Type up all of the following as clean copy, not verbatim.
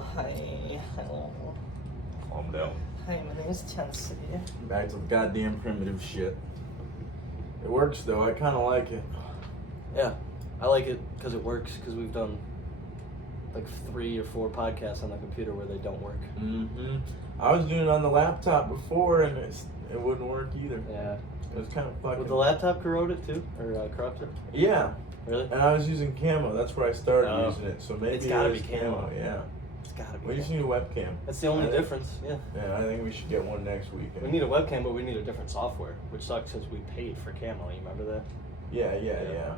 hi. Hello. Calm down. Hi, my name is Chelsea. Back to the goddamn primitive shit. It works though, I kinda like it. Yeah, I like it because it works, because we've done like 3 or 4 podcasts on the computer where they don't work. Mm-hmm. I was doing it on the laptop before and it wouldn't work either. Yeah. It was kind of fucking... Would the laptop corrode it too? Or corrupt it? Yeah. Really? And I was using camo, that's where I started using it. So maybe it's gotta was be camo. Yeah. It's gotta be We just need a webcam. That's the only difference, yeah. Yeah, I think we should get one next week. We need a webcam, but we need a different software, which sucks because we paid for camo. You remember that? Yeah.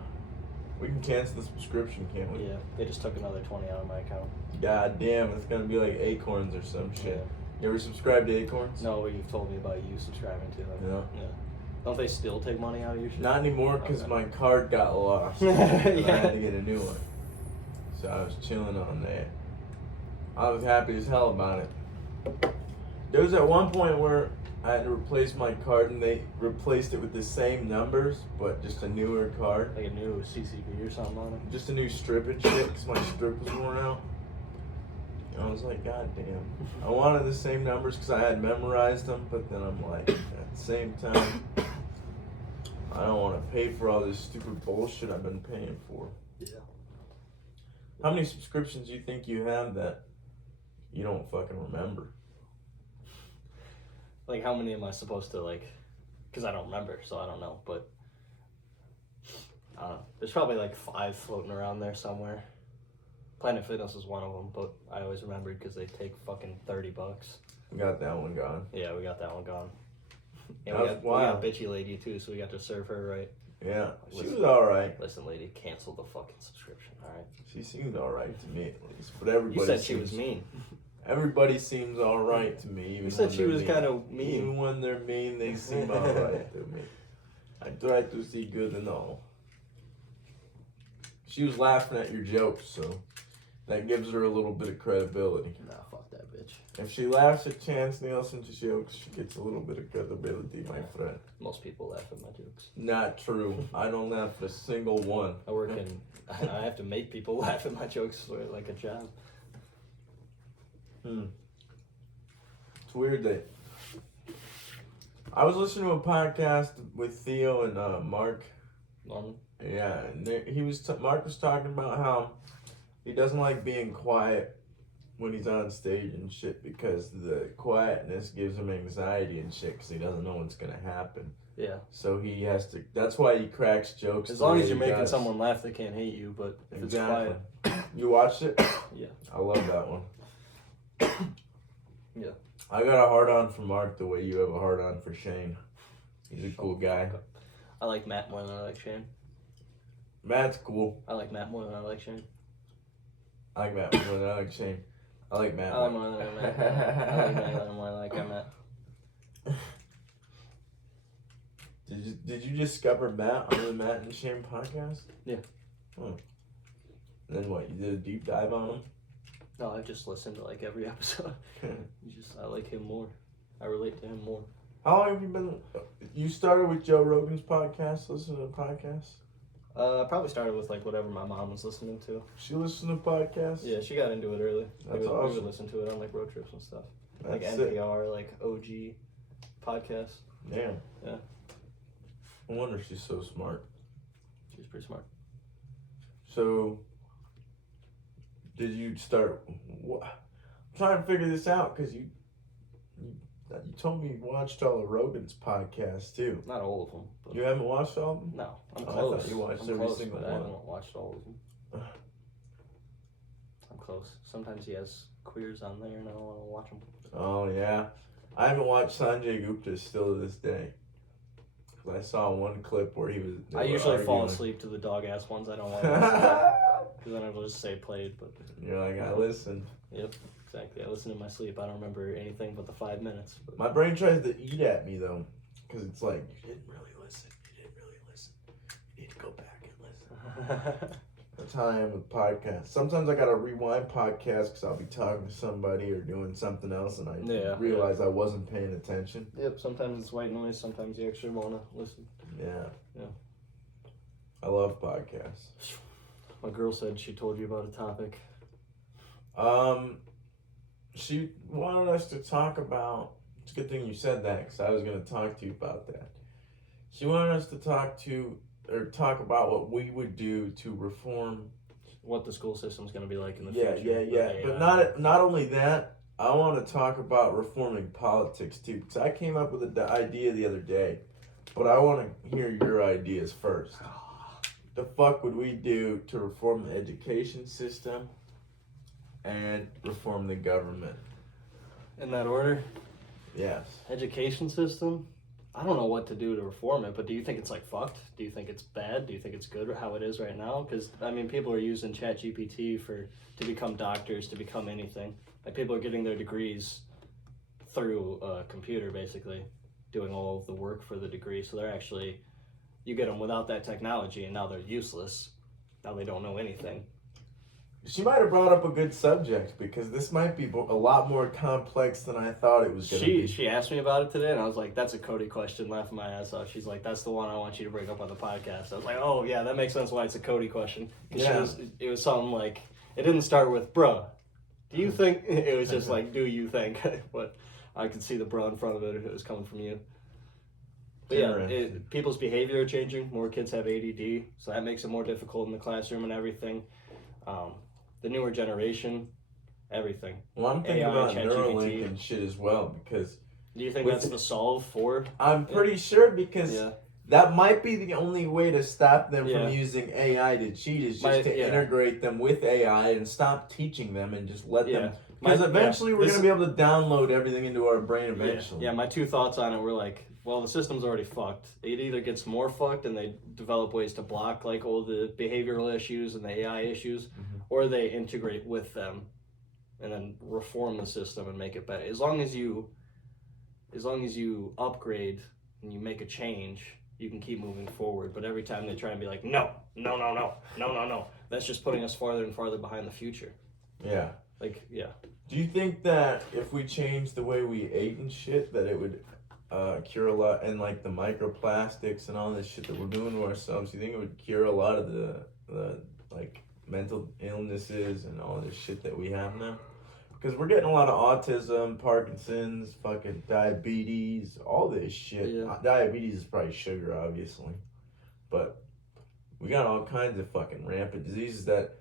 We can cancel the subscription, can't we? Yeah, they just took another 20 out of my account. God damn, it's gonna be like Acorns or some shit. You ever subscribe to Acorns? No, you've told me about you subscribing to them. Yeah. Don't they still take money out of your shit? Not anymore, because my card got lost. Yeah. I had to get a new one. So I was chilling on that. I was happy as hell about it. There was at one point where I had to replace my card and they replaced it with the same numbers, but just a newer card. Like a new CCP or something on it? Just a new strip and shit, because my strip was worn out. And I was like, God damn. I wanted the same numbers because I had memorized them, but then I'm like, at the same time, I don't want to pay for all this stupid bullshit I've been paying for. Yeah. How many subscriptions do you think you have that you don't fucking remember? Like, how many am I supposed to, like, because I don't remember, so I don't know, but there's probably like 5 floating around there somewhere. Planet Fitness is one of them, but I always remembered because they take fucking $30. We got that one gone. Yeah, we got that one gone. And we got bitchy lady too, so we got to serve her right. Yeah, she was alright. Listen, lady, cancel the fucking subscription, alright? She seemed alright to me, at least. But everybody You said she was mean. Everybody seems alright to me. Even you said she was kind of mean. Even when they're mean, they seem alright to me. I try to see good in all. She was laughing at your jokes, so that gives her a little bit of credibility. Nah, fuck that bitch. If she laughs at Chance Nielsen's jokes, she gets a little bit of credibility, my friend. Most people laugh at my jokes. Not true. I don't laugh at a single one. I work in... I have to make people laugh at my jokes like a job. It's weird that... I was listening to a podcast with Theo and Mark. Norman? Yeah, and Mark was talking about how he doesn't like being quiet when he's on stage and shit because the quietness gives him anxiety and shit because he doesn't know what's gonna happen. Yeah. So he has to. That's why he cracks jokes. As long as you're making someone laugh, they can't hate you. But if it's quiet, you watched it? Yeah. I love that one. Yeah. I got a hard on for Mark the way you have a hard on for Shane. He's a cool guy. I like Matt more than I like Shane. Matt's cool. I like Matt more than I like Shane. I like Matt more than I like Shane. I like Matt. I like more than I like Matt. I like Matt more than I like Matt. Did you discover Matt on the Matt and Shane podcast? Yeah. And then what? You did a deep dive on him? No, I just listened to like every episode. I like him more. I relate to him more. How long have you been? You started with Joe Rogan's podcast, listening to podcasts? I probably started with like whatever my mom was listening to. She listened to podcasts? Yeah, she got into it early. That's awesome. We would listen to it on like road trips and stuff. That's like NPR, like OG podcasts. Damn. Yeah. No wonder she's so smart. She's pretty smart. So, did you start? I'm trying to figure this out because you told me you watched all of Rogan's podcasts too. Not all of them. But you haven't watched all of them? No, I'm I close. thought you watched I'm every close, single but I one. haven't watched all of them. I'm close. Sometimes he has queers on there and I don't want to watch them. Oh yeah, I haven't watched Sanjay Gupta still to this day. Cause I saw one clip where he was. I usually fall asleep to the dog ass ones. I don't want to because then it'll just say played. But you're like, I listened. Yep, exactly. I listen in my sleep. I don't remember anything but the 5 minutes. But. My brain tries to eat at me though, because it's like you didn't really listen. You didn't really listen. You need to go back and listen. That's how I am with podcasts. Sometimes I gotta rewind podcasts because I'll be talking to somebody or doing something else and I realize I wasn't paying attention. Yep, sometimes it's white noise, sometimes you actually want to listen. Yeah. Yeah. I love podcasts. My girl said she told you about a topic. she wanted us to talk about. It's a good thing you said that because I was going to talk to you about that. She wanted us to talk about what we would do to reform. What the school system's going to be like in the Yeah, future. yeah. But not only that. I want to talk about reforming politics too because I came up with the idea the other day, but I want to hear your ideas first. The fuck would we do to reform the education system and reform the government? In that order? Yes. Education system? I don't know what to do to reform it, but do you think it's like fucked? Do you think it's bad? Do you think it's good how it is right now? Because, I mean, people are using ChatGPT to become doctors, to become anything. Like, people are getting their degrees through a computer, basically, doing all of the work for the degree. So they're actually, you get them without that technology, and now they're useless. Now they don't know anything. She might have brought up a good subject because this might be a lot more complex than I thought it was going to be. She asked me about it today, and I was like, that's a Cody question, laughing my ass off. She's like, that's the one I want you to bring up on the podcast. I was like, oh, yeah, that makes sense why it's a Cody question. Yeah. It was something like, it didn't start with, bruh, do you think? It was just like, do you think? But I could see the bruh in front of it if it was coming from you. But yeah, people's behavior are changing. More kids have ADD, so that makes it more difficult in the classroom and everything. The newer generation, everything. Well, I'm thinking about Neuralink and shit as well because... Do you think that's the solve for? I'm pretty sure because that might be the only way to stop them from using AI to cheat is just to integrate them with AI and stop teaching them and just let them... Because eventually we're going to be able to download everything into our brain eventually. Yeah, my two thoughts on it were like, well, the system's already fucked. It either gets more fucked and they develop ways to block like all the behavioral issues and the AI issues, or they integrate with them and then reform the system and make it better. As long as you upgrade and you make a change, you can keep moving forward. But every time they try and be like, no, that's just putting us farther and farther behind the future. Yeah. Like, yeah. Do you think that if we changed the way we ate and shit, that it would cure a lot, and like the microplastics and all this shit that we're doing to ourselves, do you think it would cure a lot of the like mental illnesses and all this shit that we have now? Because we're getting a lot of autism, Parkinson's, fucking diabetes, all this shit. Yeah. Diabetes is probably sugar, obviously. But we got all kinds of fucking rampant diseases that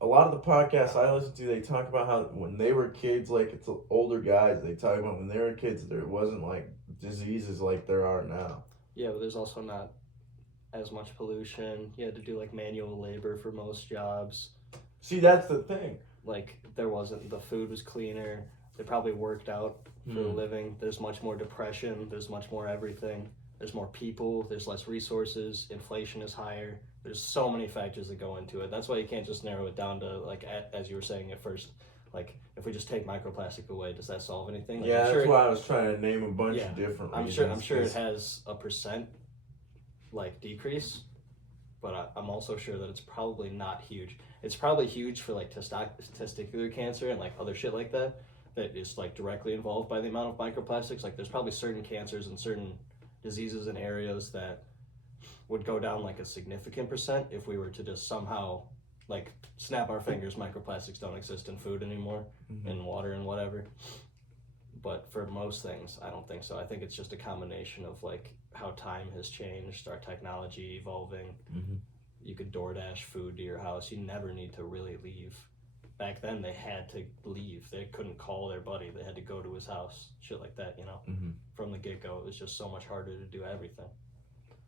a lot of the podcasts I listen to, they talk about how when they were kids, like it's older guys, they talk about when they were kids, there wasn't like diseases like there are now. Yeah, but there's also not as much pollution. You had to do like manual labor for most jobs. See, that's the thing. Like there wasn't, the food was cleaner. They probably worked out for a living. There's much more depression. There's much more everything. There's more people. There's less resources. Inflation is higher. There's so many factors that go into it. That's why you can't just narrow it down to like, as you were saying at first, like if we just take microplastic away, does that solve anything? Like, yeah, that's why I was trying to name a bunch of different reasons. I'm sure it has a percent like decrease, but I'm also sure that it's probably not huge. It's probably huge for like testicular cancer and like other shit like that is like directly involved by the amount of microplastics. Like there's probably certain cancers and certain diseases and areas that would go down like a significant percent if we were to just somehow like snap our fingers, microplastics don't exist in food anymore, in water and whatever. But for most things, I don't think so. I think it's just a combination of like how time has changed, our technology evolving. You could DoorDash food to your house. You never need to really leave. Back then, they had to leave. They couldn't call their buddy. They had to go to his house. Shit like that, you know? From the get-go, it was just so much harder to do everything.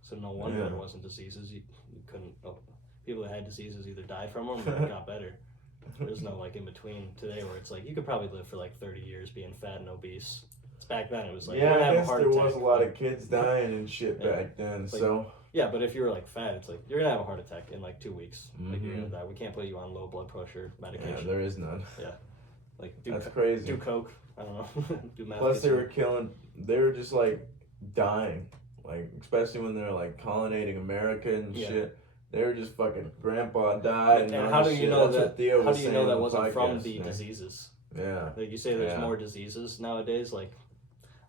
So no wonder there wasn't diseases. You couldn't... people that had diseases either died from them or got better. There's no like in between today where it's like you could probably live for like 30 years being fat and obese. It's back then it was like I guess there was a lot of kids dying and shit back then. Like, so yeah, but if you were like fat, it's like you're gonna have a heart attack in like 2 weeks. Like you're gonna die. We can't put you on low blood pressure medication. Yeah, there is none. Yeah, like that's crazy. Do coke. I don't know. Do meth. Plus they were just like dying, like especially when they're like colonizing America and shit. They were just fucking grandpa died. And how do you know that? How do you know that wasn't from the diseases? Yeah. Like you say, there's more diseases nowadays. Like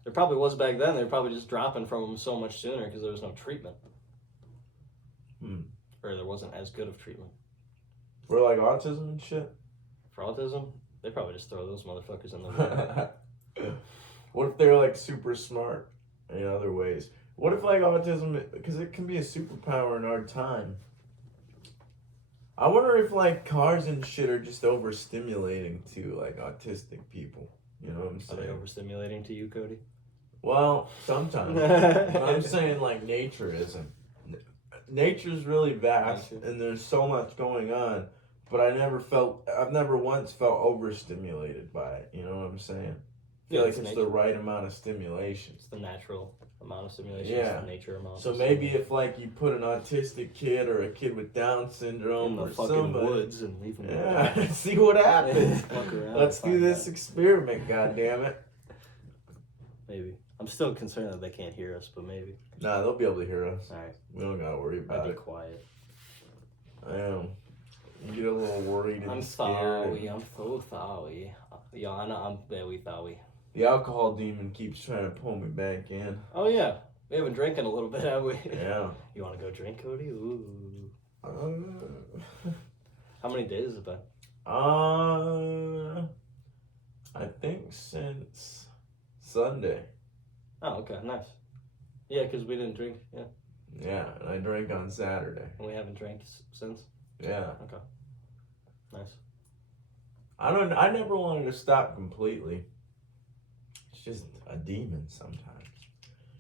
there probably was back then. They're probably just dropping from them so much sooner because there was no treatment, or there wasn't as good of treatment. For like autism and shit. For autism, They probably just throw those motherfuckers in the water. What if they're like super smart in other ways? What if like autism, because it can be a superpower in our time. I wonder if like cars and shit are just overstimulating to like autistic people. You know what I'm Are they saying? overstimulating to you, Cody? Well, sometimes. But I'm saying like nature isn't. Nature's really vast and there's so much going on, but I've never once felt overstimulated by it. You know what I'm saying? I feel like it's the right amount of stimulation. It's the natural amount of stimulation. Yeah. It's the nature amount. So maybe if like you put an autistic kid or a kid with Down syndrome in the or fucking somebody, woods and leave them. yeah, see what happens. Fuck around. Let's do this experiment, goddammit. Maybe. I'm still concerned that they can't hear us, but maybe. Nah, they'll be able to hear us. All right. We don't gotta worry about I'd it. be quiet. I am. You get a little worried and I'm scared. sorry. I'm so sorry. Yana, I'm very sorry. The alcohol demon keeps trying to pull me back in. Oh yeah, we haven't drank in a little bit, have we? Yeah. You want to go drink, Cody? Ooh. Uh, How many days has it been? I think since Sunday. Oh, okay, nice. Yeah, because we didn't drink. Yeah. Yeah, and I drank on Saturday. And we haven't drank since. Yeah. Okay. Nice. I never wanted to stop completely. It's just a demon sometimes.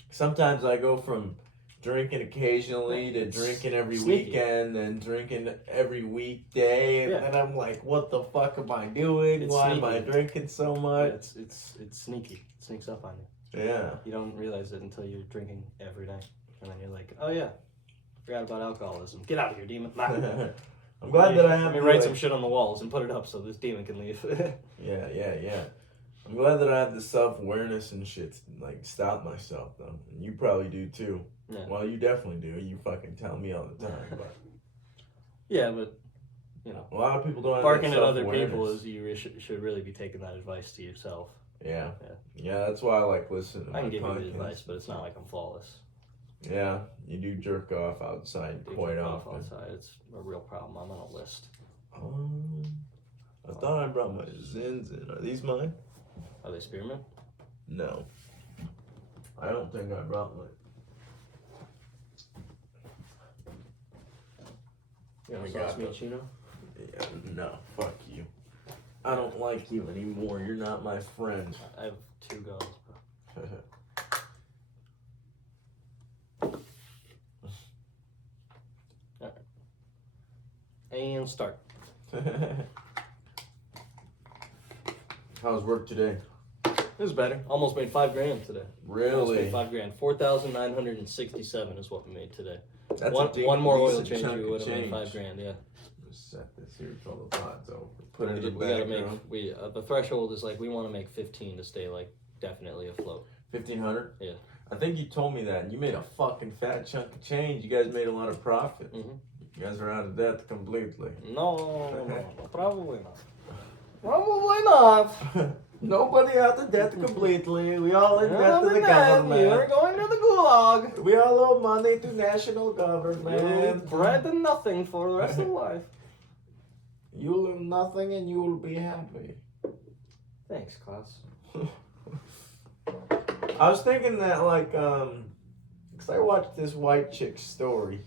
Sometimes I go from drinking occasionally to drinking every weekend and drinking every weekday, and then I'm like, what the fuck am I doing? Why am I drinking so much? Yeah, it's sneaky. It sneaks up on you. Yeah. You don't realize it until you're drinking every day. And then you're like, oh yeah, forgot about alcoholism. Get out of here, demon. I'm glad that I have. Let me write some shit on the walls and put it up so this demon can leave. Yeah. I'm glad that I have the self-awareness and shit to like stop myself though. And you probably do too. Yeah. Well, you definitely do. You fucking tell me all the time. But yeah, but you know, a lot of people don't have barking that at other self-awareness. people is you should really be taking that advice to yourself. Yeah. That's why I like listening to I can my give podcast. you the advice, but it's not like I'm flawless. Yeah, you do jerk off outside quite often. Outside, it's a real problem. I'm on a list. I thought I brought my Zins in. Are these mine? Are they spearmint? No. I don't think I brought mine. You want sauce me, Chino? Yeah, no, fuck you. I don't like you anymore. You're not my friend. I have 2 gulls. Alright. And start. How's work today? It was better. Almost made $5,000 today. Really? Almost made $5,000. 4,967 is what we made today. That's one more oil change, chunk we would have made change. $5,000. Yeah. Just set this here till the pod's over. Put it in the We gotta background. make the threshold is like we want to make 15 to stay like definitely afloat. 1,500. Yeah. I think you told me that. You made a fucking fat chunk of change. You guys made a lot of profit. Mm-hmm. You guys are out of debt completely. No, probably not. Probably not. Nobody out of debt completely. We all in debt to the We're government. going to the gulag. We all owe money to national government. You'll bread and nothing for the rest of life. You'll owe nothing and you will be happy. Thanks, Klaus. I was thinking that, like, because I watched this white chick story,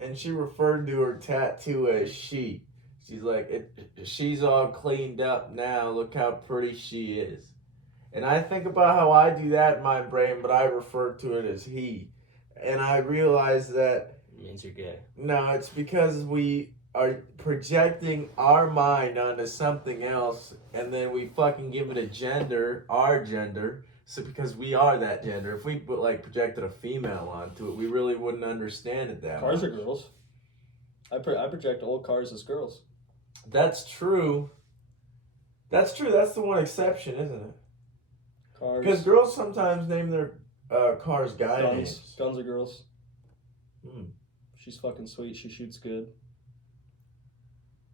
and she referred to her tattoo as she. She's like, she's all cleaned up now. Look how pretty she is. And I think about how I do that in my brain, but I refer to it as he. And I realize that... It means you're gay. No, it's because we are projecting our mind onto something else, and then we fucking give it a gender, our gender, so because we are that gender. If we projected a female onto it, we really wouldn't understand it that Cars much. are girls. I project old cars as girls. That's true. That's true. That's the one exception, isn't it? Cars. Because girls sometimes name their cars guy names. Guns are girls. Hmm. She's fucking sweet. She shoots good.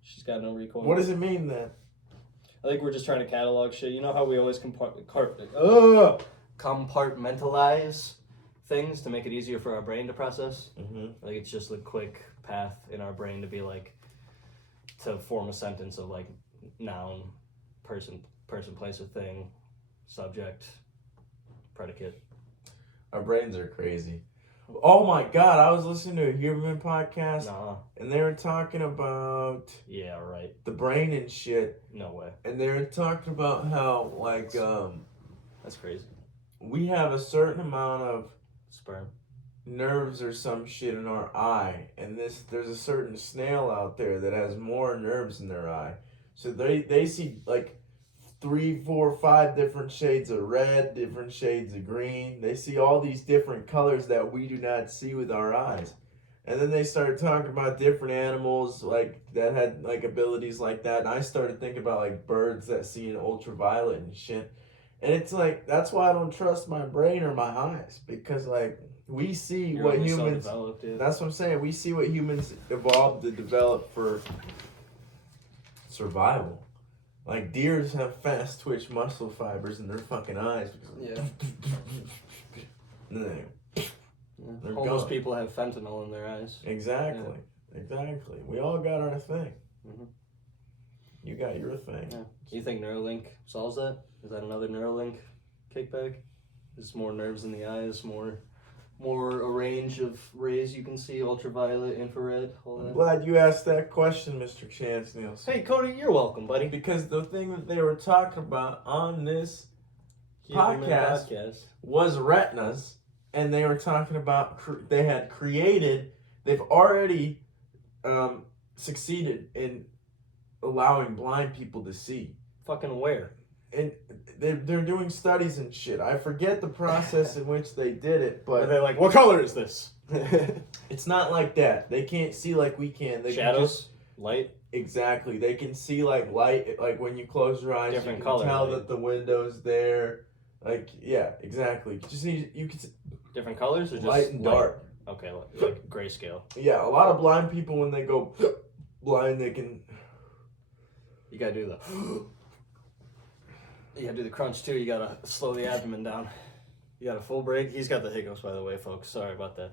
She's got no recoil. What does it mean then? I think we're just trying to catalog shit. You know how we always compartmentalize things to make it easier for our brain to process? Mm-hmm. Like it's just a quick path in our brain to be like, to form a sentence of like noun, person, place, or thing, subject, predicate. Our brains are crazy. Oh my god, I was listening to a human podcast and they were talking about the brain and shit. No way. And they were talking about how that's crazy. We have a certain amount of sperm, nerves or some shit in our eye, and there's a certain snail out there that has more nerves in their eye. So they see like 3, 4, 5 different shades of red, different shades of green. They see all these different colors that we do not see with our eyes. And then they started talking about different animals like that had like abilities like that. And I started thinking about like birds that see in ultraviolet and shit. And it's like, that's why I don't trust my brain or my eyes, because like we see what humans, that's what I'm saying. We see what humans evolved to develop for survival. Like deers have fast twitch muscle fibers in their fucking eyes. Yeah. They're Almost people have fentanyl in their eyes. Exactly. Yeah. Exactly. We all got our thing. Mm-hmm. You got your thing. Yeah. You think Neuralink solves that? Is that another Neuralink kickback? Is more nerves in the eyes, more a range of rays you can see, ultraviolet, infrared, all that? I'm glad you asked that question, Mr. Chance Nielsen. Hey, Cody, you're welcome, buddy. Because the thing that they were talking about on this podcast was retinas, and they were talking about they've already succeeded in allowing blind people to see. Fucking where? And they're doing studies and shit. I forget the process in which they did it, but they're like, what color is this? It's not like that. They can't see like we can. They shadows, light. Exactly. They can see like light, like when you close your eyes, different you can tell that the window's there. Like, yeah, exactly. Just you can see different colors or just light and dark. Okay, like grayscale. Yeah, a lot of blind people when they go blind, they can. You gotta do You gotta do the crunch too. You gotta slow the abdomen down. You got a full break. He's got the hiccups, by the way, folks. Sorry about that.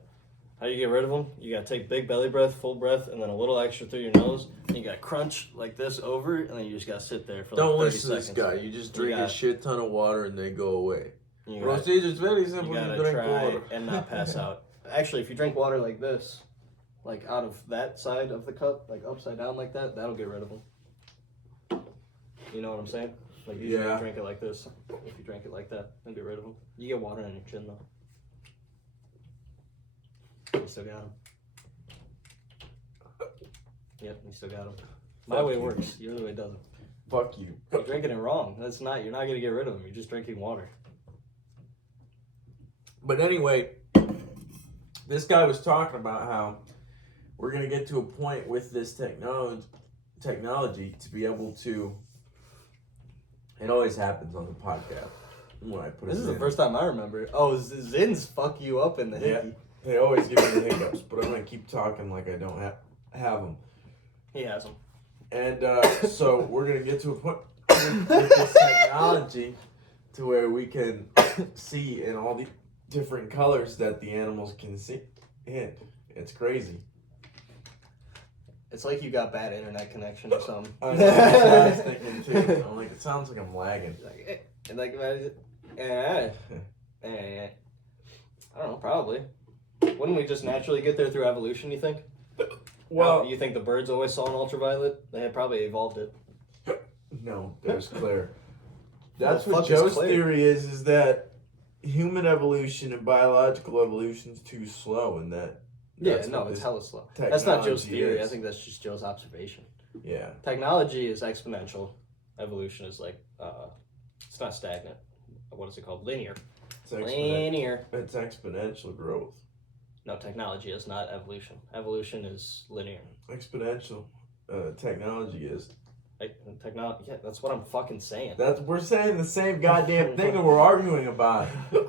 How do you get rid of them? You gotta take big belly breath, full breath, and then a little extra through your nose. And you gotta crunch like this over, and then you just gotta sit there for like 30 seconds. Don't listen to this guy. You just drink a shit ton of water and they go away. Procedure's very simple. You gotta try and not pass out. Actually, if you drink water like this, like out of that side of the cup, like upside down like that, that'll get rid of them. You know what I'm saying? Like usually you drink it like this. If you drink it like that, then get rid of them. You get water on your chin though. You still got them. Yep, you still got them. My way works. Your other way doesn't. Fuck you. You're drinking it wrong. You're not gonna get rid of them. You're just drinking water. But anyway, this guy was talking about how we're gonna get to a point with this technology to be able to. It always happens on the podcast when I put. This is the first time I remember. Oh, Zins fuck you up in the hickey. Yeah, they always give me the hiccups, but I'm gonna keep talking like I don't have them. He has them. And so we're gonna get to a point with this technology to where we can see in all the different colors that the animals can see. And it's crazy. It's like you got bad internet connection or something. I know, that's what I was thinking too. I'm like, it sounds like I'm lagging. I don't know, probably. Wouldn't we just naturally get there through evolution, you think? Well, you think the birds always saw an ultraviolet? They had probably evolved it. No, there's Claire. That's what Joe's theory is that human evolution and biological evolution is too slow, and that. Yeah, no, it's hella slow. That's not Joe's theory. I think that's just Joe's observation. Yeah. Technology is exponential. Evolution is like, it's not stagnant. What is it called? Linear. Linear. It's exponential growth. No, technology is not evolution. Evolution is linear. Exponential. Technology is. Technology. Yeah, that's what I'm fucking saying. We're saying the same goddamn thing and we're arguing about it.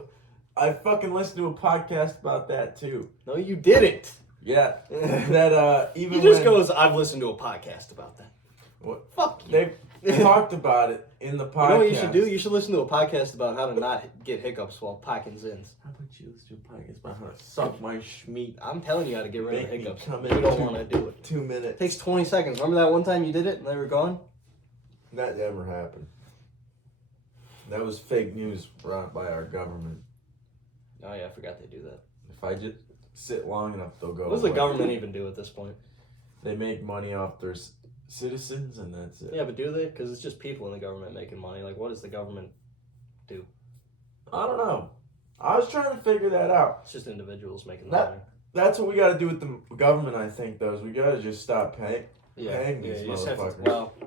I fucking listened to a podcast about that too. No, you didn't. Yeah. That even he just goes, I've listened to a podcast about that. What? Fuck you. They talked about it in the podcast. You know what you should do? You should listen to a podcast about how to not get hiccups while packing zins. How about you listen to a podcast about how to suck my schmeat? I'm telling you how to get rid of hiccups. You don't want to do it. 2 minutes. It takes 20 seconds. Remember that one time you did it and they were gone? That never happened. That was fake news brought by our government. Oh yeah, I forgot they do that. If I just sit long enough, they'll go. What does the government even do at this point? They make money off their citizens, and that's it. Yeah, but do they? Because it's just people in the government making money. Like, what does the government do? I don't know. I was trying to figure that out. It's just individuals making money. That's what we got to do with the government, I think, though, is we got to just stop paying these you just have motherfuckers. to,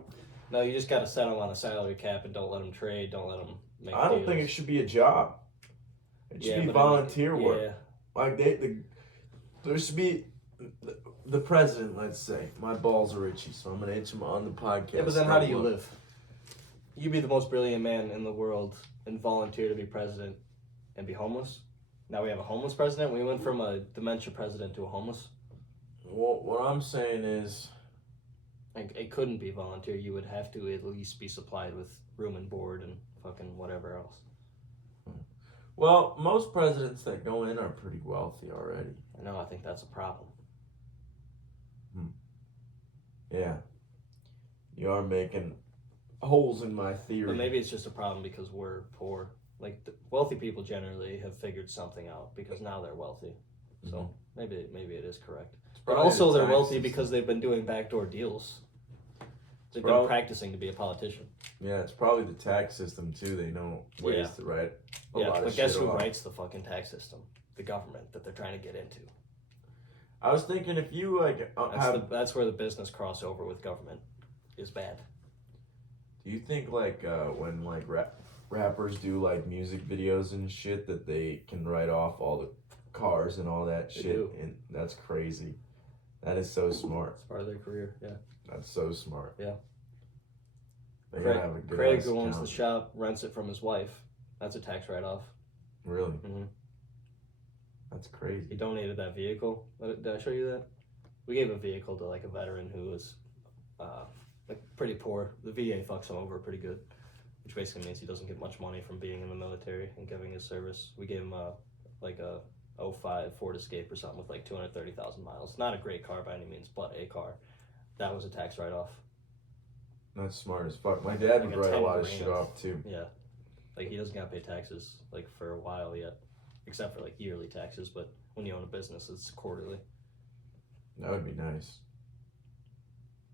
no, you just got to set them on a salary cap and don't let them trade. Don't let them make I don't deals. think it should be a job. It should be volunteer work. Yeah. Like, there should be the president, let's say. My balls are itchy, so I'm going to itch him on the podcast. Yeah, but then how do you live? You be the most brilliant man in the world and volunteer to be president and be homeless? Now we have a homeless president? We went from a dementia president to a homeless? Well, what I'm saying is... Like, it couldn't be volunteer. You would have to at least be supplied with room and board and fucking whatever else. Well, most presidents that go in are pretty wealthy already. I know, I think that's a problem. Yeah. You are making holes in my theory. But maybe it's just a problem because we're poor. Like, wealthy people generally have figured something out because now they're wealthy. So maybe it is correct. But also they're wealthy because they've been doing backdoor deals. They've been practicing to be a politician. Yeah, it's probably the tax system too. They know ways to write a lot of but shit guess who off. writes the fucking tax system? The government that they're trying to get into. I was thinking if you like that's where the business crossover with government is bad. Do you think like when like rappers do like music videos and shit that they can write off all the cars and all that shit? And that's crazy. That is so smart. It's part of their career, yeah. That's so smart. Yeah. They gotta have a good Craig, who owns the shop, rents it from his wife. That's a tax write-off. Really? Mm-hmm. That's crazy. He donated that vehicle. Did I show you that? We gave a vehicle to like a veteran who was like pretty poor. The VA fucks him over pretty good, which basically means he doesn't get much money from being in the military and giving his service. We gave him like a 05 Ford Escape or something with like 230,000 miles. Not a great car by any means, but a car. That was a tax write-off. That's smart as fuck. My dad would write a lot of shit off too. Yeah. Like he doesn't gotta pay taxes like for a while yet. Except for like yearly taxes, but when you own a business it's quarterly. That would be nice.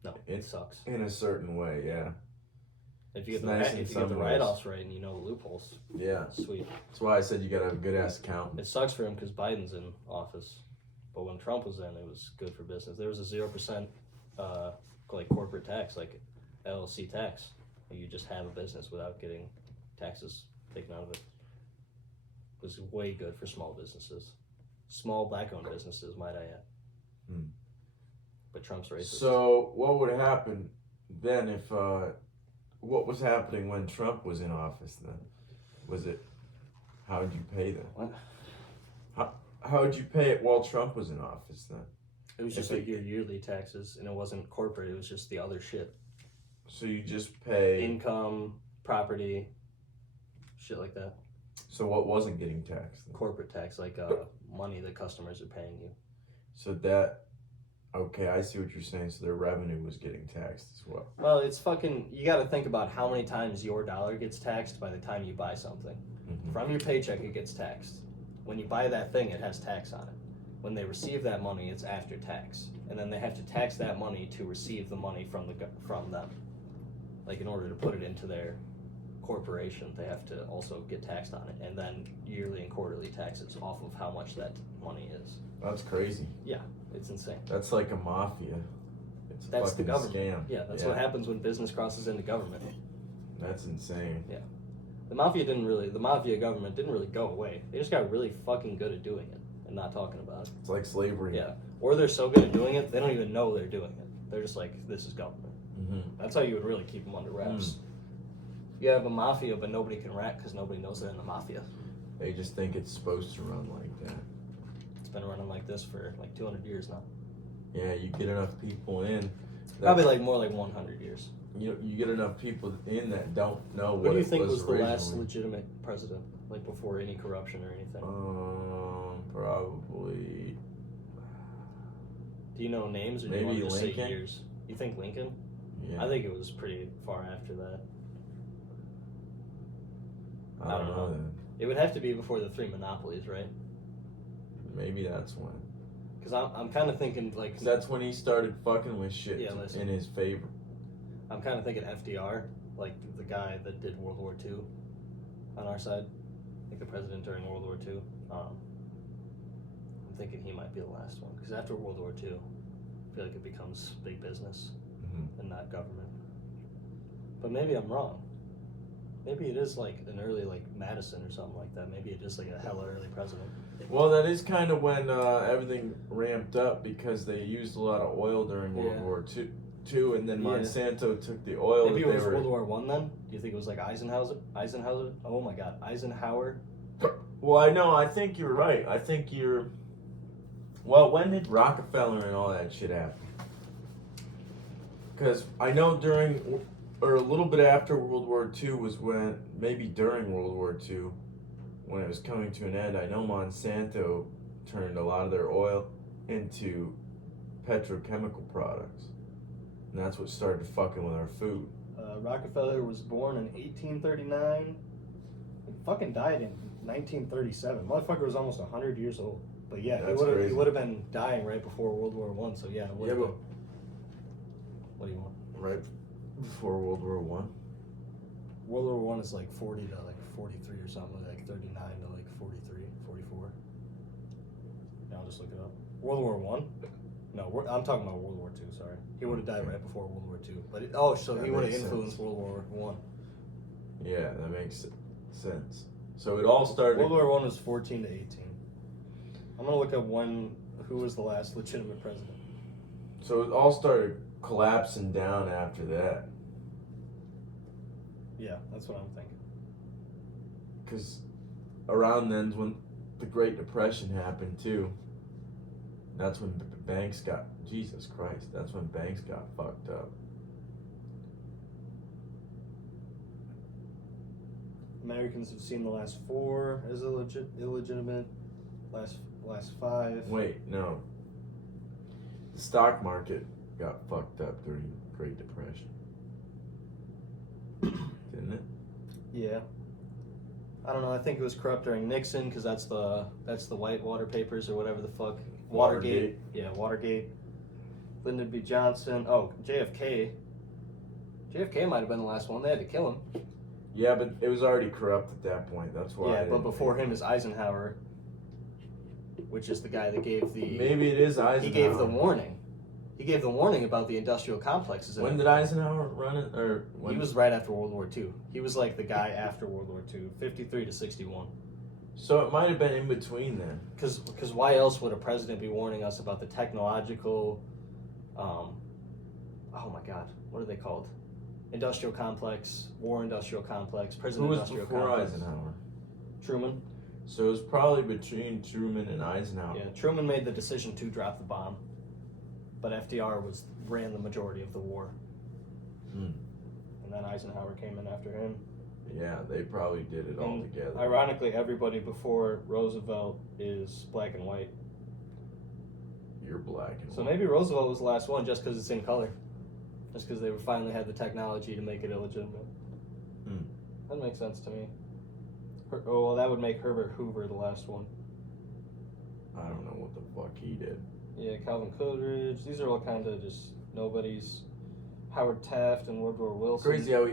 No, it sucks. In a certain way, yeah. If you get the write-offs right and you know the loopholes. Yeah. Sweet. That's why I said you gotta have a good ass accountant. It sucks for him because Biden's in office. But when Trump was in, it was good for business. There was a 0% like corporate tax, like LLC tax. You just have a business without getting taxes taken out of it. It was way good for small businesses. Small black-owned businesses, might I add. But Trump's racist. So what would happen then if what was happening when Trump was in office then? Was it how would you pay them? What? How would you pay it while Trump was in office then? It was just like your yearly taxes, and it wasn't corporate, it was just the other shit. So you just pay... Income, property, shit like that. So what wasn't getting taxed then? Corporate tax, like money that customers are paying you. So that... Okay, I see what you're saying. So their revenue was getting taxed as well. Well, it's fucking... You gotta think about how many times your dollar gets taxed by the time you buy something. Mm-hmm. From your paycheck, it gets taxed. When you buy that thing, it has tax on it. When they receive that money, it's after tax. And then they have to tax that money to receive the money from them. Like, in order to put it into their corporation, they have to also get taxed on it. And then yearly and quarterly taxes off of how much that money is. That's crazy. Yeah, it's insane. That's like a mafia. That's the government. Scam. Yeah, that's what happens when business crosses into government. That's insane. Yeah. The mafia government didn't really go away. They just got really fucking good at doing it and not talking about it. It's like slavery. Yeah. Or they're so good at doing it, they don't even know they're doing it. They're just like, this is government. Mm-hmm. That's how you would really keep them under wraps. You have a mafia, but nobody can rat because nobody knows they're in the mafia. They just think it's supposed to run like that. It's been running like this for like 200 years now. Yeah, you get enough people in. Probably like more like 100 years. You get enough people in that don't know what do you think was the last legitimate president, like before any corruption or anything? Probably. Do you know names or do maybe you want to just Lincoln? say years? You think Lincoln? Yeah. I think it was pretty far after that. I don't know then. It would have to be before the three monopolies, right? Maybe that's when. Because I'm kind of thinking like. 'Cause that's when he started fucking with shit listen. in his favor. I'm kind of thinking FDR, like the guy that did World War II on our side, like the president during World War II. I'm thinking he might be the last one because after World War II, I feel like it becomes big business and not government. But maybe I'm wrong. Maybe it is like an early like Madison or something like that. Maybe it is like a hella early president. Well, that is kind of when everything ramped up because they used a lot of oil during World War II, and then Monsanto took the oil. Maybe it was World War One then. Do you think it was like Eisenhower? Oh my God, Eisenhower. Well, I think you're right. I think you're. Well, when did Rockefeller and all that shit happen? Because I know during, or a little bit after World War II was when, maybe during World War II, when it was coming to an end, I know Monsanto turned a lot of their oil into petrochemical products. And that's what started fucking with our food. Rockefeller was born in 1839. He fucking died in 1937. Motherfucker was almost 100 years old. But yeah, he would have been dying right before World War One. So yeah, what do you want? Right before World War One. World War One is like 40 to like 43 or something, like 39 to like 43, 44. Yeah, I'll just look it up. World War One? No, I'm talking about World War Two. Sorry, he would have died right before World War Two. But he would have influenced World War One. Yeah, that makes sense. So it all started. World War One was 14 to 18. I'm gonna look up who was the last legitimate president. So it all started collapsing down after that. Yeah, that's what I'm thinking. Because around then's when the Great Depression happened too. That's when banks got, Jesus Christ, that's when banks got fucked up. Americans have seen the last 4 as illegitimate. Last 5. Wait, no. The stock market got fucked up during the Great Depression. Didn't it? Yeah. I don't know. I think it was corrupt during Nixon because that's the Whitewater Papers or whatever the fuck. Watergate. Yeah, Watergate. Lyndon B. Johnson. Oh, JFK. JFK might have been the last one. They had to kill him. Yeah, but it was already corrupt at that point. That's why. Yeah, but before him is Eisenhower, which is the guy that gave the. Maybe it is Eisenhower. He gave the warning. He gave the warning about the industrial complexes. When did Eisenhower run it? He was right after World War II. He was like the guy after World War II, 53 to 61. So it might have been in between then. Because why else would a president be warning us about the technological, oh my God, what are they called? Industrial complex, war industrial complex, prison industrial complex. Who was before Eisenhower? Truman. So it was probably between Truman and Eisenhower. Yeah, Truman made the decision to drop the bomb, but FDR ran the majority of the war. And then Eisenhower came in after him. Yeah, they probably did it all together. Ironically, everybody before Roosevelt is black and white. You're black and white. So maybe Roosevelt was the last one just because it's in color. Just because they finally had the technology to make it illegitimate. That makes sense to me. Well, that would make Herbert Hoover the last one. I don't know what the fuck he did. Yeah, Calvin Coolidge. These are all kind of just nobodies. Howard Taft and Woodrow Wilson. Crazy how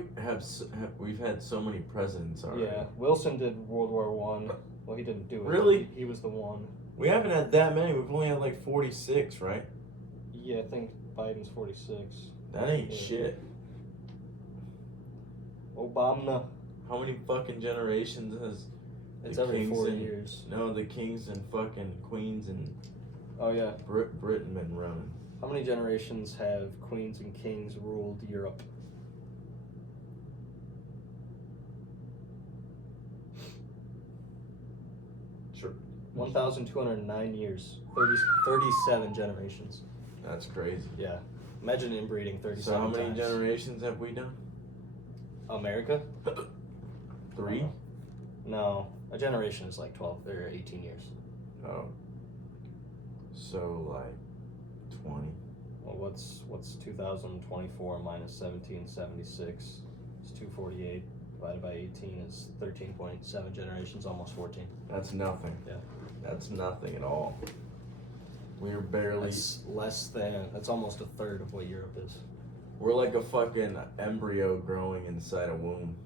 we've had so many presidents already. Yeah, Wilson did World War One. Well, he didn't do it. Really? He was the one. We haven't had that many. We've only had like 46, right? Yeah, I think Biden's 46. That ain't shit. Obama. How many fucking generations has It's every 4 years. No, the kings and fucking queens and Oh yeah. Britain been running. How many generations have queens and kings ruled Europe? Sure. 1,209 years. 37 generations. That's crazy. Yeah. Imagine inbreeding 37 So how many times. generations have we done? America? 3? No. A generation is like 12 or 18 years. Oh. So like 20. Well, what's 2024 minus 1776? It's 248 divided by 18 is 13.7 generations, almost 14. That's nothing. Yeah. That's nothing at all. We're barely. That's almost a third of what Europe is. We're like a fucking embryo growing inside a womb.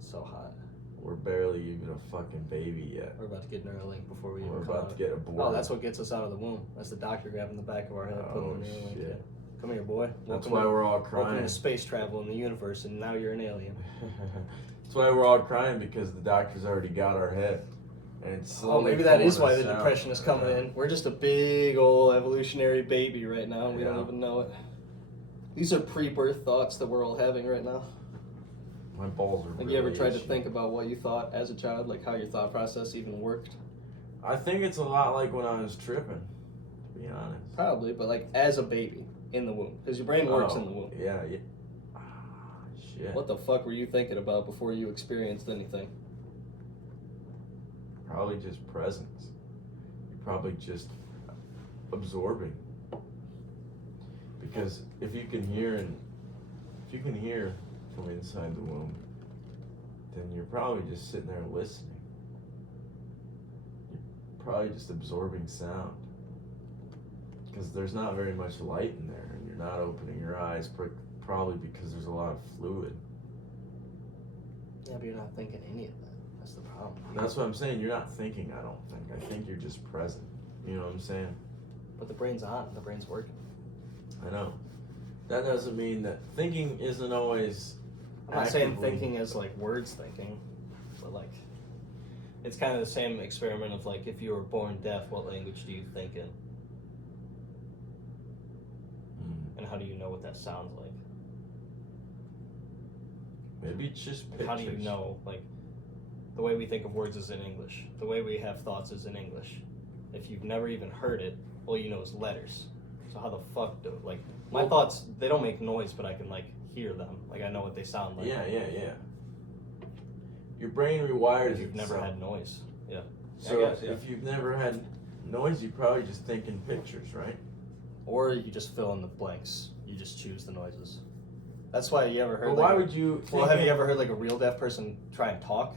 So hot. We're barely even a fucking baby yet. We're about to get Neuralink before we even We're come about out. to get aborted. Oh, that's what gets us out of the womb. That's the doctor grabbing the back of our head, putting the Neuralink in. Come here, boy. That's why we're all crying. Welcome to space travel in the universe, and now you're an alien. That's why we're all crying, because the doctor's already got our head. And it's maybe that is why the depression is coming in. We're just a big old evolutionary baby right now, and we don't even know it. These are pre-birth thoughts that we're all having right now. My balls are Like, really you ever tried to itchy. think about what you thought as a child, like how your thought process even worked? I think it's a lot like when I was tripping, to be honest. Probably, but like as a baby in the womb, because your brain works in the womb. Yeah. Ah, shit. What the fuck were you thinking about before you experienced anything? Probably just presence. You're probably just absorbing. Because if you can hear from inside the womb, then you're probably just sitting there listening. You're probably just absorbing sound. Because there's not very much light in there, and you're not opening your eyes, probably because there's a lot of fluid. Yeah, but you're not thinking any of that. That's the problem. That's what I'm saying. You're not thinking, I don't think. I think you're just present. You know what I'm saying? But the brain's on. The brain's working. I know. That doesn't mean that thinking isn't always. I'm not saying actively- thinking as like words thinking, but like it's kind of the same experiment of like if you were born deaf, what language do you think in? And how do you know what that sounds like? Maybe it's just Like, pictures. how do you know? Like the way we think of words is in English. The way we have thoughts is in English. If you've never even heard it, all you know is letters. So how the fuck do like my thoughts? They don't make noise, but I can like hear them. Like I know what they sound like. Yeah. Your brain rewires. If you've never itself. had noise. Yeah. So I guess, yeah. if you've never had noise, you probably just think in pictures, right? Or you just fill in the blanks. You just choose the noises. That's why you ever heard. Well, like, why would you? Well, have you ever heard like a real deaf person try and talk?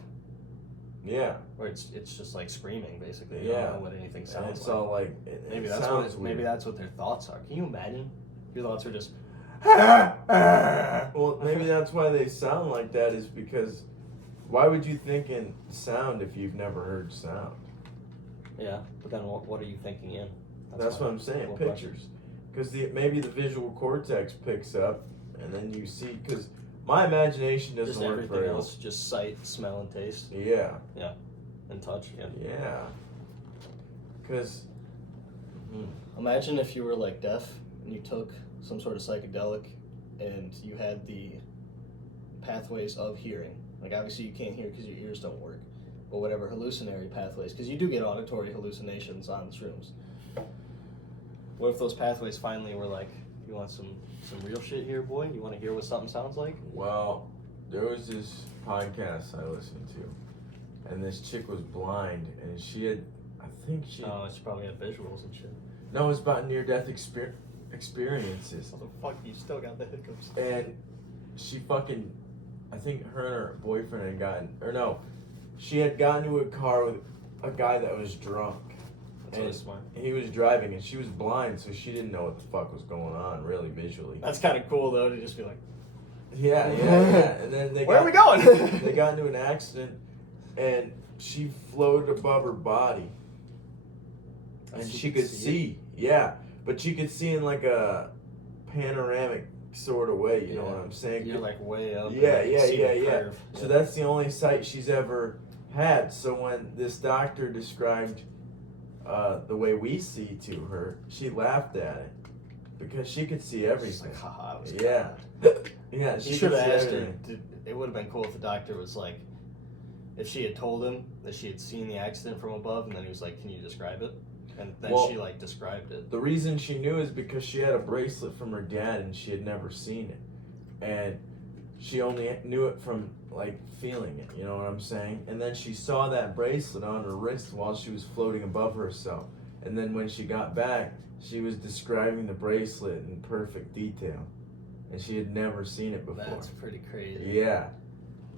Yeah. Where it's just like screaming basically. You Yeah. don't know what anything And sounds it's like. all like. Maybe it that's sounds what. Maybe weird. that's what their thoughts are. Can you imagine? Your thoughts are just. Well, maybe that's why they sound like that. Is because, why would you think in sound if you've never heard sound? Yeah, but then what are you thinking in? That's what I'm saying. Cool Pictures, because maybe the visual cortex picks up, and then you see. Because my imagination doesn't Just work everything very else, just sight, smell, and taste, Yeah. and touch. Yeah. Yeah. Because. Imagine if you were like deaf and you took some sort of psychedelic, and you had the pathways of hearing. Like obviously you can't hear because your ears don't work, but whatever hallucinatory pathways, because you do get auditory hallucinations on shrooms. What if those pathways finally were like, you want some real shit here, boy? You want to hear what something sounds like? Well, there was this podcast I listened to, and this chick was blind, and she had, I think she. Oh, she probably had visuals and shit. No, it was about near-death experiences. How the fuck you still got the hiccups? And she fucking, I think her and her boyfriend had gotten, or no, she had gotten into a car with a guy that was drunk. That's and really smart. he was driving, and she was blind, so she didn't know what the fuck was going on, really, visually. That's kind of cool though to just be like, Yeah. And then they where are we got, going? they got into an accident, and she floated above her body. And she could see. Yeah. But she could see in like a panoramic sort of way, you know what I'm saying? You're like way up. Yeah, and you can see the yeah. curve. So that's the only sight she's ever had. So when this doctor described the way we see to her, she laughed at it because she could see She's everything. like, haha, it was Yeah. God. Yeah, You she should could have see asked her. everything. It would have been cool if the doctor was like, if she had told him that she had seen the accident from above, and then he was like, "Can you describe it?" And then Well, she like described it. The reason she knew is because she had a bracelet from her dad and she had never seen it. And she only knew it from like feeling it, you know what I'm saying? And then she saw that bracelet on her wrist while she was floating above herself. And then when she got back, she was describing the bracelet in perfect detail. And she had never seen it before. That's pretty crazy.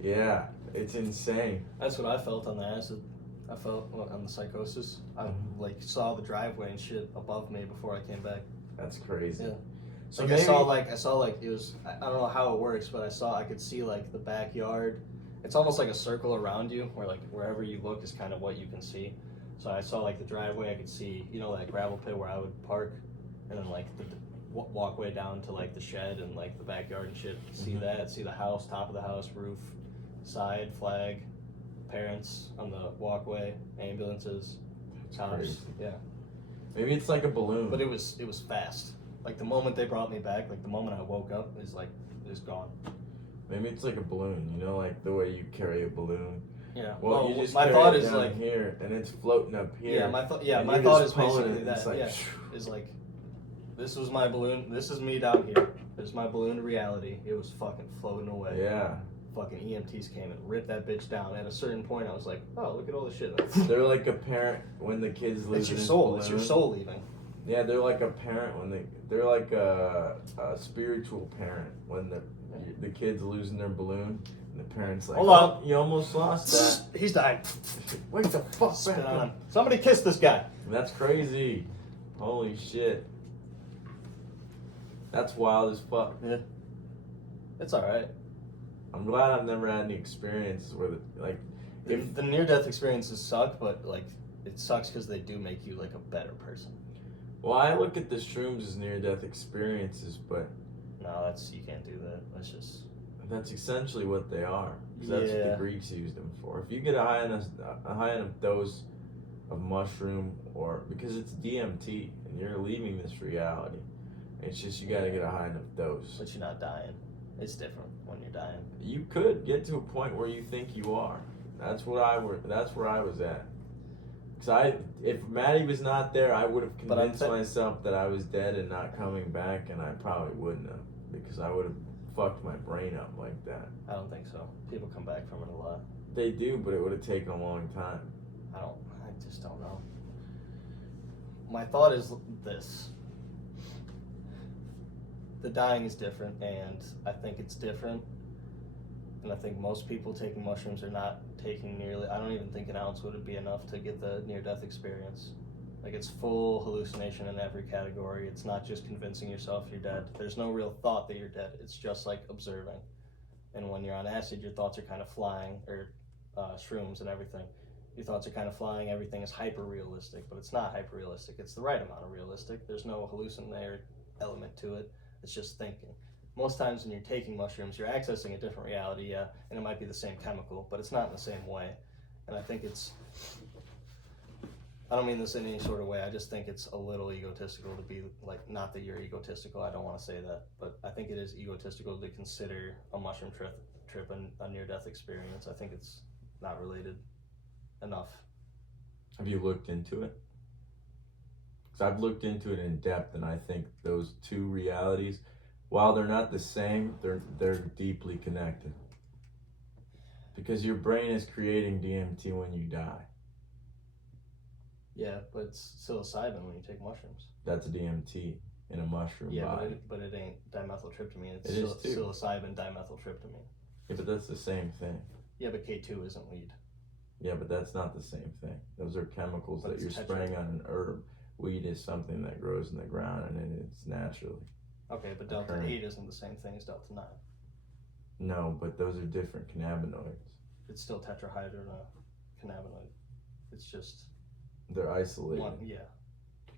Yeah, it's insane. That's what I felt on the acid. I felt on the psychosis. I like saw the driveway and shit above me before I came back. That's crazy. Yeah. So like maybe, I saw like it was. I don't know how it works, but I could see like the backyard. It's almost like a circle around you, where like wherever you look is kind of what you can see. So I saw like the driveway. I could see that gravel pit where I would park, and then like the walkway down to like the shed and like the backyard and shit. See that? See the house, top of the house, roof, side, flag, parents on the walkway, ambulances, cops. crazy. Yeah. Maybe it's like a balloon. But it was fast. Like the moment they brought me back, like the moment I woke up, is like it's gone. Maybe it's like a balloon. You know, like the way you carry a balloon. Yeah. Well, you just my carry thought it is down like here, and it's floating up here. Yeah, my thought. Yeah, and my you're thought just is pulling basically it, that. it's like, Yeah, is like, this was my balloon. This is me down here. There's my balloon to reality. It was fucking floating away. Yeah. Fucking EMTs came and ripped that bitch down. At a certain point, I was like, oh, look at all this shit. They're like a parent when the kids lose It's your his soul. balloon. It's your soul leaving. Yeah, they're like a parent when they're like a spiritual parent when the kid's losing their balloon and the parent's like, Hold on. You almost lost that. He's dying. Wait the fuck Spit back on up. him. Somebody kiss this guy. That's crazy. Holy shit. That's wild as fuck. Yeah. It's all right. I'm glad I've never had any experiences where The near-death experiences suck, but like it sucks because they do make you like a better person. Well, I look at the shrooms as near-death experiences, but No, you can't do that. that's essentially what they are. 'Cause that's what Yeah. the Greeks used them for. If you get a high enough dose of mushroom, or because it's DMT and you're leaving this reality, it's just you got to get a high enough dose. But you're not dying. It's different when you're dying. You could get to a point where you think you are. That's where I was at. Because if Maddie was not there, I would have convinced myself that I was dead and not coming back, and I probably wouldn't have, because I would have fucked my brain up like that. I don't think so. People come back from it a lot. They do, but it would have taken a long time. I just don't know. My thought is this. The dying is different, and I think it's different. And I think most people taking mushrooms are not taking nearly, I don't even think an ounce would be enough to get the near-death experience. Like, it's full hallucination in every category. It's not just convincing yourself you're dead. There's no real thought that you're dead. It's just like observing. And when you're on acid, your thoughts are kind of flying, or shrooms and everything. Your thoughts are kind of flying. Everything is hyper-realistic, but it's not hyper-realistic. It's the right amount of realistic. There's no hallucinatory element to it. It's just thinking. Most times when you're taking mushrooms, you're accessing a different reality, yeah, and it might be the same chemical, but it's not in the same way. And I think I don't mean this in any sort of way, I just think it's a little egotistical to be, like, not that you're egotistical, I don't want to say that, but I think it is egotistical to consider a mushroom trip a near-death experience. I think it's not related enough. Have you looked into it? Because I've looked into it in depth, and I think those two realities, while they're not the same, they're deeply connected. Because your brain is creating DMT when you die. Yeah, but it's psilocybin when you take mushrooms. That's DMT in a mushroom body. But it ain't dimethyltryptamine. It's It is too. psilocybin dimethyltryptamine. Yeah, but that's the same thing. Yeah, but K2 isn't weed. Yeah, but that's not the same thing. Those are chemicals But that it's you're spraying on an herb. Weed is something that grows in the ground, and it's naturally. Okay, but Delta 8 isn't the same thing as Delta 9. No, but those are different cannabinoids. It's still tetrahydrocannabinoid. It's just They're isolated.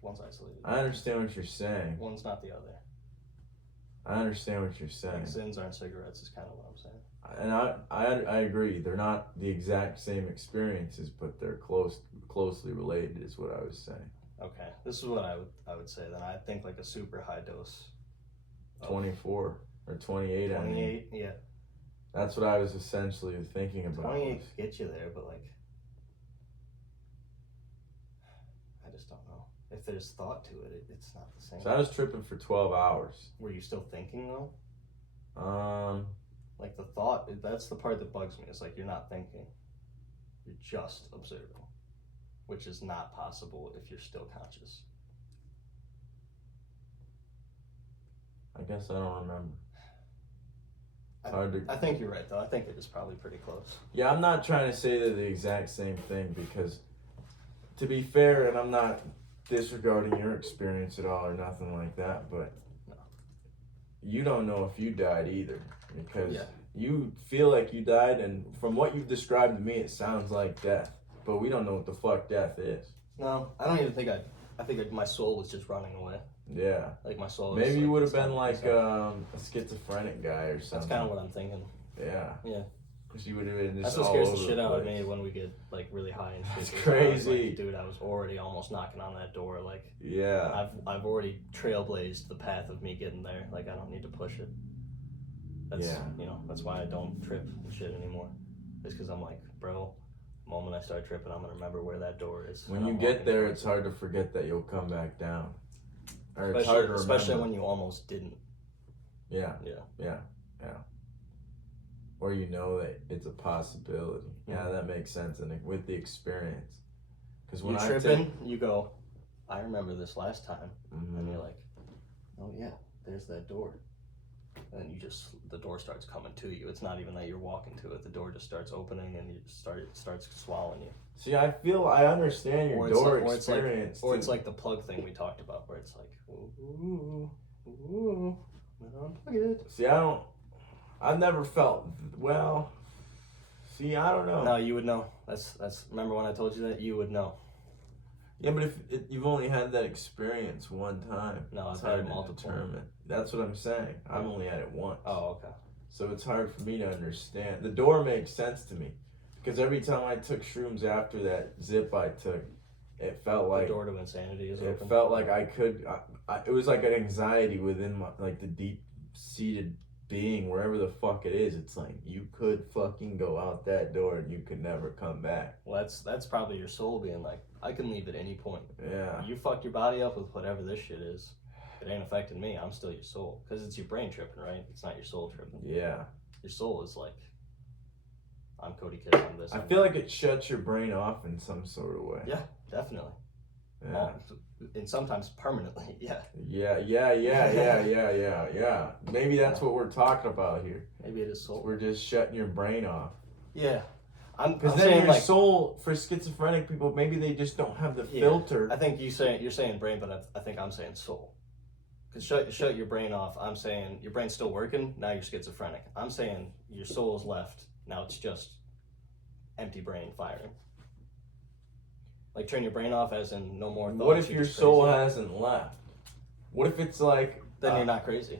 one's isolated. I understand what you're saying. One's not the other. I understand what you're saying. Like Zins aren't cigarettes is kind of what I'm saying. And I agree. They're not the exact same experiences, but they're closely related is what I was saying. Okay, this is what I would say then. I think like a super high dose. 24 or 28, 28, I mean. yeah. That's what I was essentially thinking about. 28 could get you there, but like, I just don't know. If there's thought to it, it's not the same. So I was tripping for 12 hours. Were you still thinking though? Like the thought, that's the part that bugs me. It's like you're not thinking. You're just observing. which is not possible if you're still conscious. I guess I don't remember. It's hard to... I think you're right, though. I think it is probably pretty close. Yeah, I'm not trying to say they're the exact same thing because, to be fair, and I'm not disregarding your experience at all or nothing like that, but no. You don't know if you died either because Yeah. you feel like you died, and from what you've described to me, it sounds like death, but we don't know what the fuck death is. No, I don't even think I think my soul was just running away. Yeah. Like my soul. Maybe you would have been like like a schizophrenic guy or something. That's kind of what I'm thinking. Yeah. Yeah. Because you would have been just That's what all scares over the shit out of place. me when we get like really high and shit. That's crazy. Like, dude, I was already almost knocking on that door. Like, yeah. I've already trailblazed the path of me getting there. Like, I don't need to push it. That's that's why I don't trip and shit anymore. It's because I'm like, bro, the moment I start tripping, I'm gonna remember where that door is. When you get there, it's hard to forget that you'll come back down. Or especially, it's hard to especially when you almost didn't. Yeah. Yeah. Yeah. Yeah. Or you know that it's a possibility. Yeah, that makes sense. And with the experience, because when you're tripping, you go, I remember this last time, and you're like, oh yeah, there's that door. And you just, the door starts coming to you. It's not even that you're walking to it. The door just starts opening and it starts swallowing you. See, I understand your door experience. Or it's like the plug thing we talked about, where it's like, ooh, unplug it. See, I've never felt, well, see, I don't know. No, you would know. That's. Remember when I told you that? You would know. Yeah, but if you've only had that experience one time, no, it's I've hard had it to multiple. determine. That's what I'm saying. I've only had it once. Oh, okay. So it's hard for me to understand. The door makes sense to me because every time I took shrooms after that zip I took, it felt like the door to insanity is it open. felt like I could. It was like an anxiety within my, like the deep seated being, wherever the fuck it is. It's like you could fucking go out that door and you could never come back. Well, that's probably your soul being like, I can leave at any point. Yeah. You fucked your body up with whatever this shit is. It ain't affecting me. I'm still your soul. Because it's your brain tripping, right? It's not your soul tripping. Yeah. Your soul is like, I'm Cody Kiss, I'm this. I feel like it shuts your brain off in some sort of way. Yeah, definitely. Yeah. And sometimes permanently, yeah. Yeah. Maybe that's what we're talking about here. Maybe it is soul. We're just shutting your brain off. Yeah. Because then your soul, for schizophrenic people, maybe they just don't have the filter. I think you're saying brain, but I think I'm saying soul. Because shut your brain off, I'm saying your brain's still working, now you're schizophrenic. I'm saying your soul's left, now it's just empty brain firing. Like turn your brain off as in no more thoughts. What if your soul hasn't left? What if it's like... Then you're not crazy.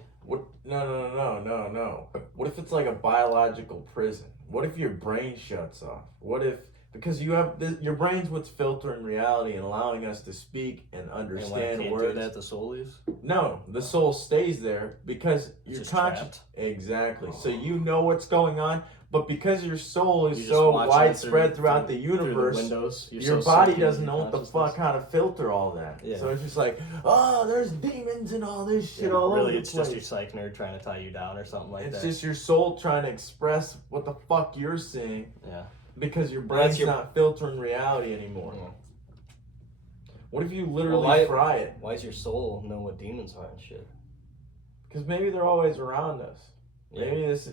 No. What if it's like a biological prison? What if your brain shuts off? What if... Because you have your brain's what's filtering reality and allowing us to speak and understand and words. Do that, the soul leaves? No, the soul stays there because you're conscious. Exactly. So you know what's going on, but because your soul is so widespread throughout the universe, your body doesn't know what the fuck how to filter all that. Yeah. So it's just like, oh, there's demons and all this shit all over the place. Really, it's just your psych nerd trying to tie you down or something like that. It's just your soul trying to express what the fuck you're seeing. Yeah. Because your brain's not filtering reality anymore. Yeah. What if you literally fry it? Why does your soul know what demons are and shit? Because maybe they're always around us. Yeah. Maybe it's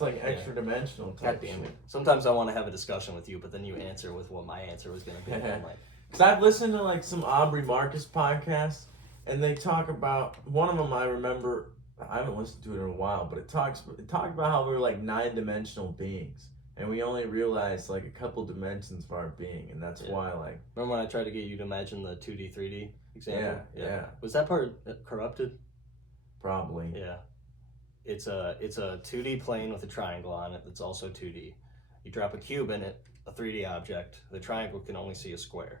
like extra dimensional type. God damn it. Sometimes I want to have a discussion with you, but then you answer with what my answer was going to be. I'm like, because I've listened to like some Aubrey Marcus podcasts, and they talk about, one of them I remember, I haven't listened to it in a while, but it talked about how we're like 9-dimensional beings. And we only realize like a couple dimensions of our being, and that's why like... Remember when I tried to get you to imagine the 2D, 3D example? Yeah. Was that part corrupted? Probably. Yeah. It's a 2D plane with a triangle on it that's also 2D. You drop a cube in it, a 3D object. The triangle can only see a square.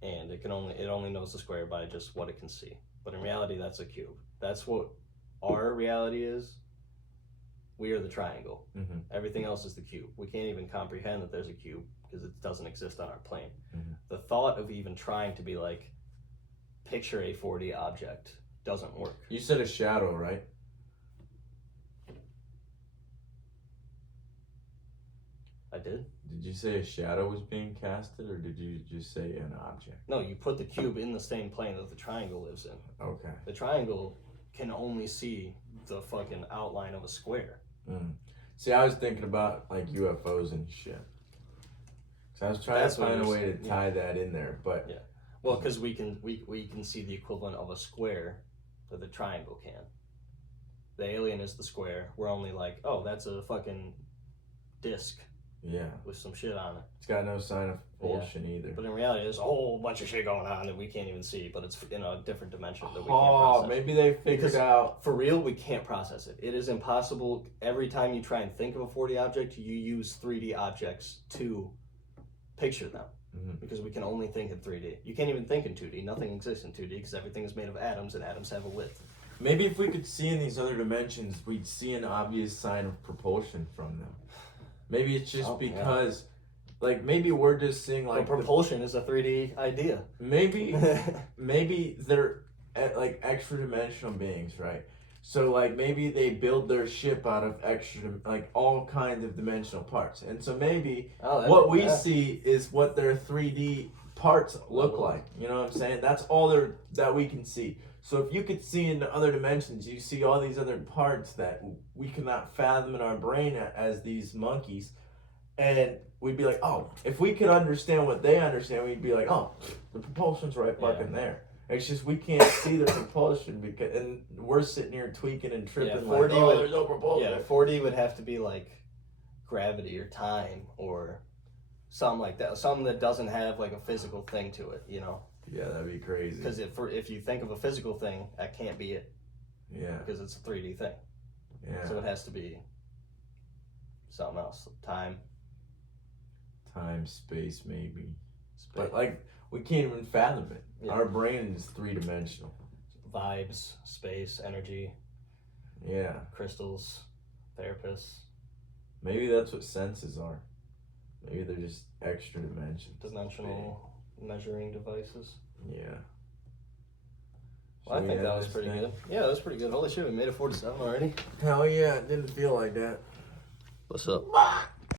And it only knows the square by just what it can see. But in reality, that's a cube. That's what our reality is. We are the triangle. Mm-hmm. Everything else is the cube. We can't even comprehend that there's a cube because it doesn't exist on our plane. Mm-hmm. The thought of even trying to be like, picture a 4D object doesn't work. You said a shadow, right? I did. Did you say a shadow was being casted, or did you just say an object? No, you put the cube in the same plane that the triangle lives in. Okay. The triangle can only see the fucking outline of a square. Mm. See, I was thinking about like UFOs and shit. So I was trying to find a way to tie that in there, but well, because we can see the equivalent of a square that the triangle can. The alien is the square. We're only like, oh, that's a fucking disc. Yeah. With some shit on it. It's got no sign of propulsion either. But in reality, there's a whole bunch of shit going on that we can't even see, but it's in a different dimension that we can't process. Oh, maybe they figured out. For real, we can't process it. It is impossible. Every time you try and think of a 4D object, you use 3D objects to picture them. Mm-hmm. Because we can only think in 3D. You can't even think in 2D. Nothing exists in 2D because everything is made of atoms, and atoms have a width. Maybe if we could see in these other dimensions, we'd see an obvious sign of propulsion from them. Maybe it's just because, like, maybe we're just seeing like propulsion is a 3D idea. Maybe they're like extra dimensional beings, right? So like maybe they build their ship out of like all kinds of dimensional parts, and so maybe what we see is what their 3D parts look like. You know what I'm saying? That's all that we can see. So if you could see into other dimensions, you see all these other parts that we cannot fathom in our brain as these monkeys. And we'd be like, oh, if we could understand what they understand, we'd be like, oh, the propulsion's right fucking there. It's just we can't see the propulsion and we're sitting here tweaking and tripping like, oh, there's no propulsion. Yeah, 4D would have to be like gravity or time or something like that. Something that doesn't have like a physical thing to it, you know? Yeah, that'd be crazy. Because if you think of a physical thing, that can't be it. Yeah. Because it's a 3D thing. Yeah. So it has to be something else. Time, space, maybe. But like, we can't even fathom it. Yeah. Our brain is 3-dimensional. Vibes, space, energy. Yeah. Crystals, therapists. Maybe that's what senses are. Maybe they're just extra dimensions. Dimensional measuring devices. Yeah. Well, I think that was pretty good. Yeah, that was pretty good. Holy shit, we made a 47 already. Hell yeah, it didn't feel like that. What's up?